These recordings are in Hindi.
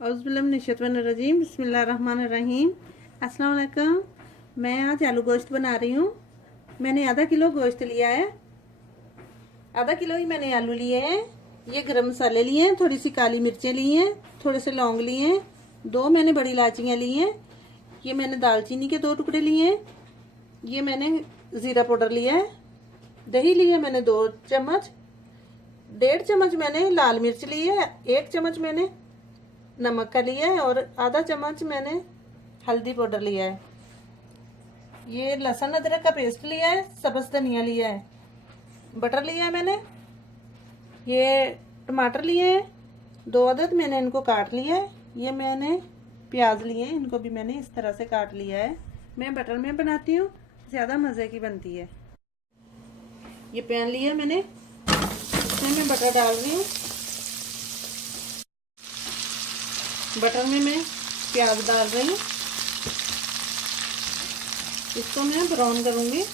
औज़ुबिल्लाहिमिनश्शैतानिर्रजीम बिस्मिल्लाहिर्रहमानिर्रहीम। अस्सलाम वालेकुम। मैं आज आलू गोश्त बना रही हूँ। मैंने आधा किलो गोश्त लिया है, आधा किलो ही मैंने आलू लिए हैं। ये गरम मसाले लिए हैं, थोड़ी सी काली मिर्चें ली हैं, थोड़े से लौंग लिए हैं, 2 मैंने बड़ी इलायचियाँ ली हैं। ये मैंने दालचीनी के 2 टुकड़े लिए हैं। ये मैंने ज़ीरा पाउडर लिया है। दही ली है मैंने 2 चम्मच। 1.5 चम्मच मैंने लाल मिर्च ली है, 1 चम्मच मैंने नमक का लिया है और आधा चम्मच मैंने हल्दी पाउडर लिया है। ये लहसुन अदरक का पेस्ट लिया है, सब्ज़ धनिया लिया है, बटर लिया है मैंने। ये टमाटर लिए हैं 2 अदद, मैंने इनको काट लिया है। ये मैंने प्याज लिए हैं, इनको भी मैंने इस तरह से काट लिया है। मैं बटर में बनाती हूँ, ज़्यादा मज़े की बनती है। ये पैन लिया मैंने, इसमें मैं बटर डाल रही हूँ। बटर में मैं प्याज डाल रही हूँ, इसको मैं ब्राउन करूँगी,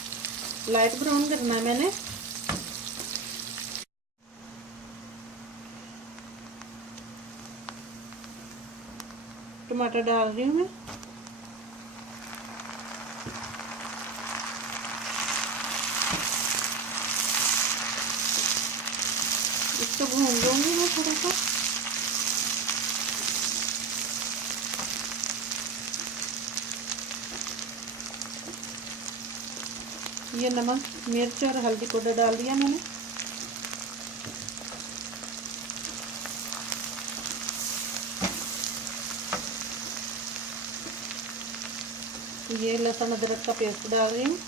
लाइट ब्राउन करना है मैंने। टमाटर डाल रही हूँ मैं, इसको भून लूँगी मैं थोड़ा सा। ये नमक मिर्च और हल्दी पाउडर डाल दिया मैंने। ये लहसुन अदरक का पेस्ट डाल रही हूँ।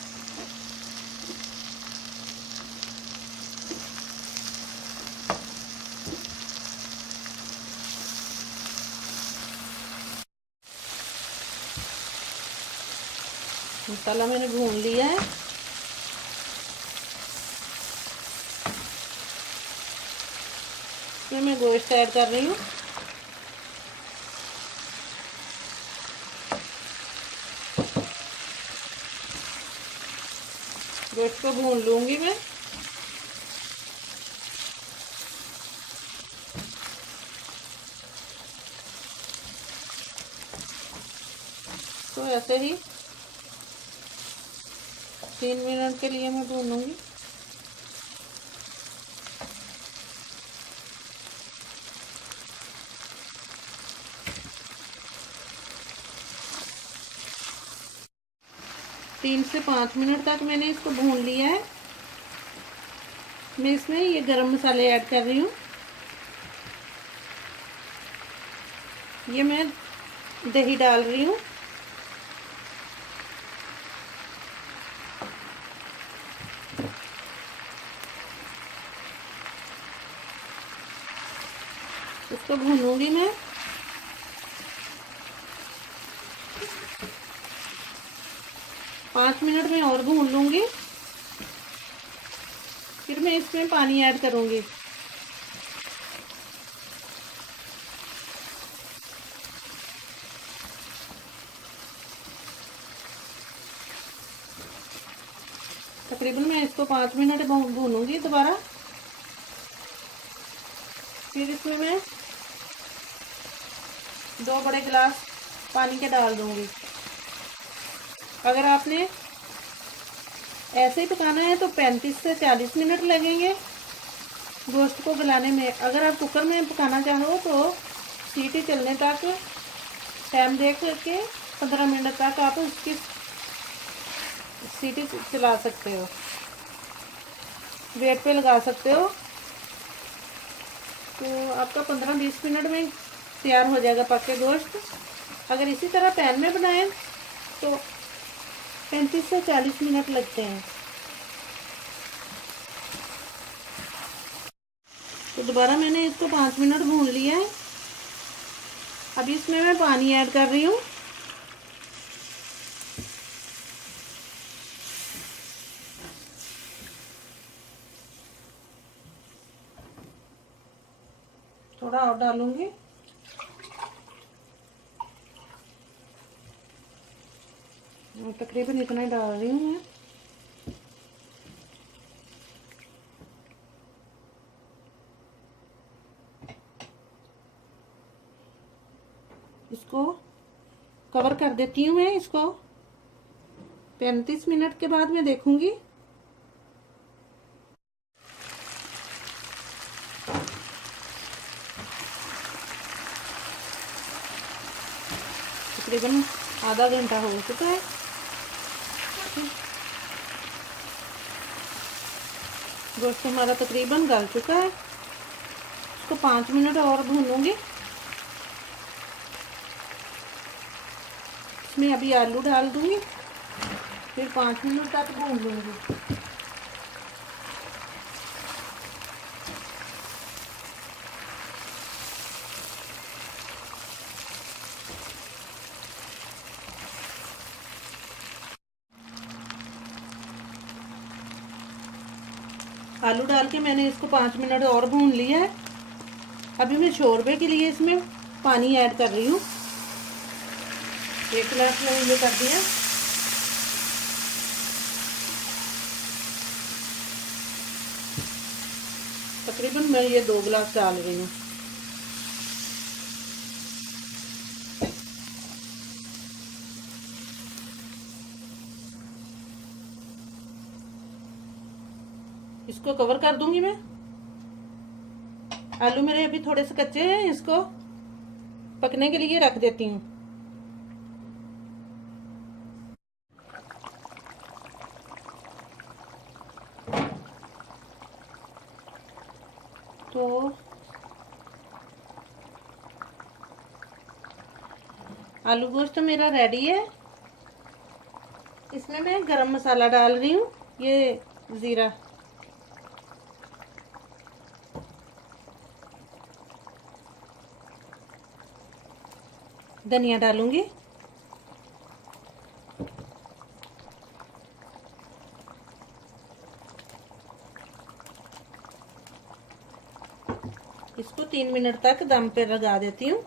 मसाला मैंने भून लिया है। इसमें मैं गोश्त ऐड कर रही हूँ। गोश्त को भून लूँगी मैं। तो ऐसे ही 3 मिनट के लिए मैं भूनूंगी। तीन से 5 मिनट तक मैंने इसको भून लिया है। मैं इसमें ये गरम मसाले ऐड कर रही हूँ। ये मैं दही डाल रही हूँ। इसको भूनूंगी मैं। पाँच मिनट में और भून लूँगी, फिर मैं इसमें पानी ऐड करूँगी। तकरीबन मैं इसको 5 मिनट भूनूंगी दोबारा। फिर इसमें मैं 2 बड़े गिलास पानी के डाल दूँगी। अगर आपने ऐसे ही पकाना है तो 35 से 40 मिनट लगेंगे गोश्त को गलाने में। अगर आप कुकर में पकाना चाहो तो सीटी चलने तक टाइम देख करके 15 मिनट तक आप उसकी सीटी चला सकते हो, वेट पे लगा सकते हो। तो आपका 15-20 मिनट में तैयार हो जाएगा पक के गोश्त। अगर इसी तरह पैन में बनाएं तो 35 से 40 मिनट लगते हैं। तो दोबारा मैंने इसको 5 मिनट भून लिया है। अभी इसमें मैं पानी ऐड कर रही हूँ। थोड़ा और डालूंगी। तकरीबन इतना ही डाल रही हूँ मैं। इसको कवर कर देती हूँ मैं। इसको 35 मिनट के बाद मैं देखूंगी। तकरीबन आधा घंटा हो चुका है। गोश्त हमारा तकरीबन गल चुका है। इसको 5 मिनट और भूनूंगी। इसमें अभी आलू डाल दूंगी, फिर 5 मिनट तक भून लूंगी। आलू डाल के मैंने इसको 5 मिनट और भून लिया है। अभी मैं शोरबे के लिए इसमें पानी ऐड कर रही हूँ। 1 गिलास मैंने ये कर दिया। तकरीबन मैं ये 2 गिलास डाल रही हूँ। इसको कवर कर दूंगी मैं। आलू मेरे अभी थोड़े से कच्चे हैं, इसको पकने के लिए रख देती हूँ। तो आलू गोश्त तो मेरा रेडी है। इसमें मैं गरम मसाला डाल रही हूँ, ये जीरा, धनिया डालूंगी, इसको 3 मिनट तक दम पे लगा देती हूँ।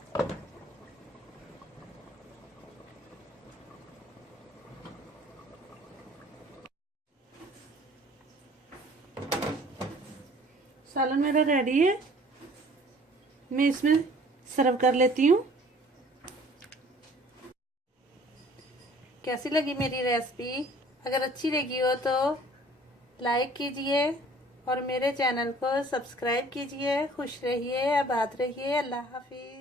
सालन मेरा रेडी है, मैं इसमें सर्व कर लेती हूँ। कैसी लगी मेरी रेसिपी? अगर अच्छी लगी हो तो लाइक कीजिए और मेरे चैनल को सब्सक्राइब कीजिए। खुश रहिए, आबाद रहिए। अल्लाह हाफिज।